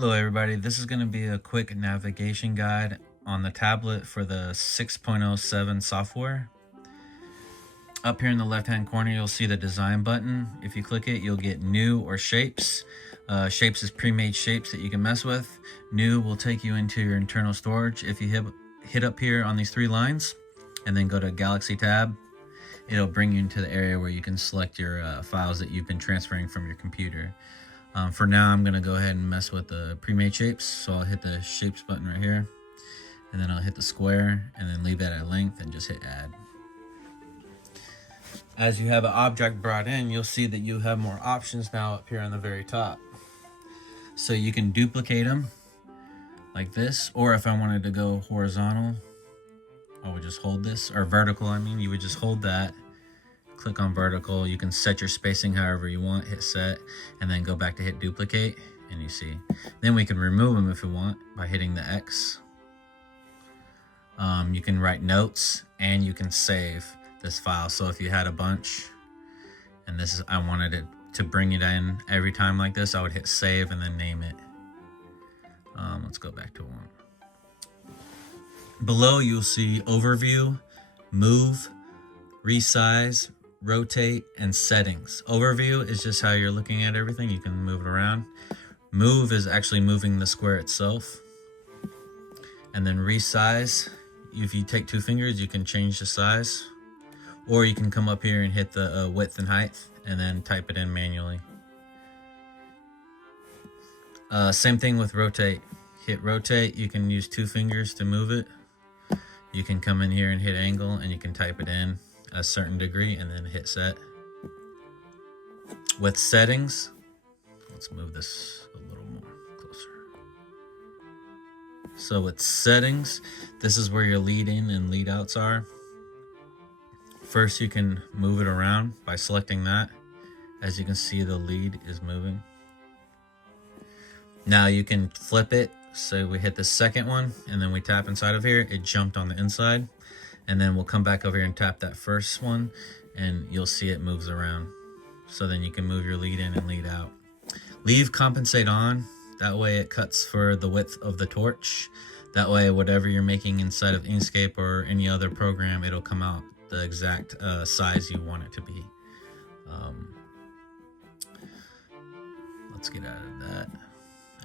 Hello everybody, this is going to be a quick navigation guide on the tablet for the 6.07 software. Up here in the left hand corner you'll see the design button. If you click it you'll get new or shapes. Shapes is pre-made shapes that you can mess with. New will take you into your internal storage. If you hit up here on these three lines and then go to Galaxy tab, it'll bring you into the area where you can select your files that you've been transferring from your computer. For now, I'm going to go ahead and mess with the pre-made shapes. So I'll hit the shapes button right here, and then I'll hit the square and then leave it at length and just hit add. As you have an object brought in, you'll see that you have more options now up here on the very top. So you can duplicate them like this, or if I wanted to go horizontal, I would just hold this, or vertical, you would just hold that. Click on vertical. You can set your spacing however you want, hit set, and then go back to hit duplicate, and you see. Then we can remove them if we want by hitting the X. You can write notes and you can save this file. So if you had a bunch and I wanted it to bring it in every time like this, I would hit save and then name it. Let's go back to one. Below you'll see overview, move, resize, rotate, and settings. Overview is just how you're looking at everything. You can move it around. Move is actually moving the square itself. And then resize, if you take two fingers you can change the size, or you can come up here and hit the width and height and then type it in manually. Same thing with rotate. Hit rotate, you can use two fingers to move it. You can come in here and hit angle and you can type it in a certain degree and then hit set. With settings, let's move this a little more closer. So with settings, this is where your lead in and lead outs are. First you can move it around by selecting that. As you can see, the lead is moving. Now you can flip it. So we hit the second one and then we tap inside of here, it jumped on the inside. And then we'll come back over here and tap that first one and you'll see it moves around. So then you can move your lead in and lead out. Leave compensate on, that way it cuts for the width of the torch. That way whatever you're making inside of Inkscape or any other program, it'll come out the exact size you want it to be. Let's get out of that.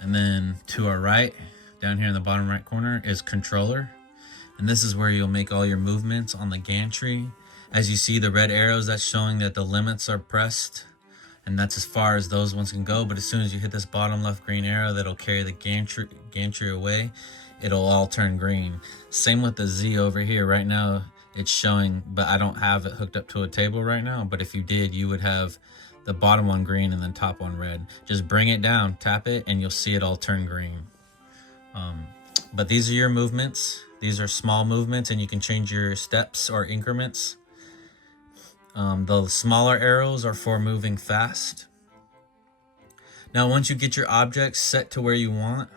And then to our right, down here in the bottom right corner is controller. And this is where you'll make all your movements on the gantry. As you see the red arrows, that's showing that the limits are pressed. And that's as far as those ones can go. But as soon as you hit this bottom left green arrow that'll carry the gantry away, it'll all turn green. Same with the Z over here. Right now it's showing, but I don't have it hooked up to a table right now. But if you did, you would have the bottom one green and then top one red. Just bring it down, tap it, and you'll see it all turn green. But these are your movements. These are small movements and you can change your steps or increments. The smaller arrows are for moving fast. Now once you get your objects set to where you want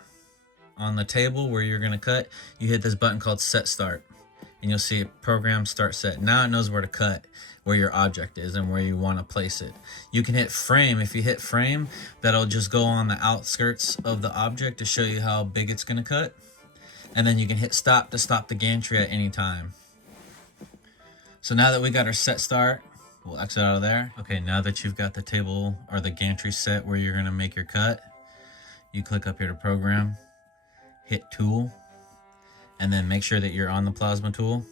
on the table where you're gonna cut, you hit this button called set start and you'll see program start set. Now it knows where to cut, where your object is and where you want to place it. You can hit frame. If you hit frame, that'll just go on the outskirts of the object to show you how big it's gonna cut. And then you can hit stop to stop the gantry at any time. So now that we got our set start, we'll exit out of there. Okay, now that you've got the table or the gantry set where you're gonna make your cut, you click up here to program, hit tool, and then make sure that you're on the plasma tool.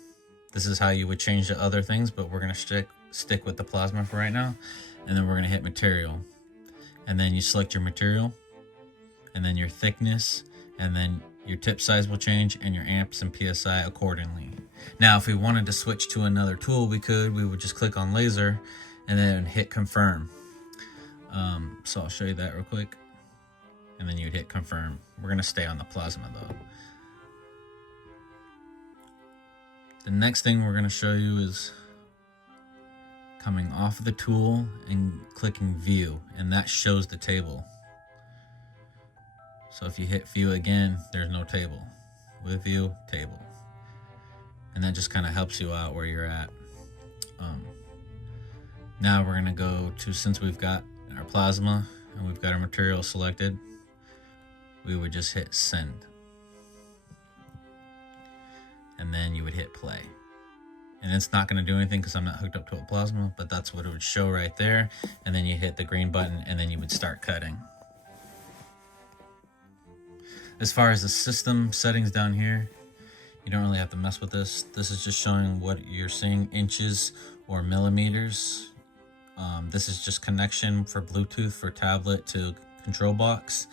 This is how you would change the other things, but we're gonna stick with the plasma for right now. And then we're gonna hit material. And then you select your material, and then your thickness, and then your tip size will change and your amps and PSI accordingly. Now, if we wanted to switch to another tool, we would just click on laser and then hit confirm. So I'll show you that real quick. And then you'd hit confirm. We're gonna stay on the plasma though. The next thing we're gonna show you is coming off of the tool and clicking view, and that shows the table. So if you hit view again, there's no table. With view, table. And that just kind of helps you out where you're at. Now we're gonna go to, since we've got our plasma and we've got our material selected, we would just hit send. And then you would hit play. And it's not going to do anything because I'm not hooked up to a plasma, but that's what it would show right there. And then you hit the green button and then you would start cutting. As far as the system settings down here, you don't really have to mess with this. This is just showing what you're seeing, inches or millimeters. This is just connection for Bluetooth for tablet to control box.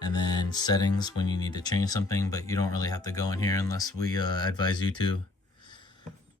And then settings when you need to change something, but you don't really have to go in here unless we advise you to.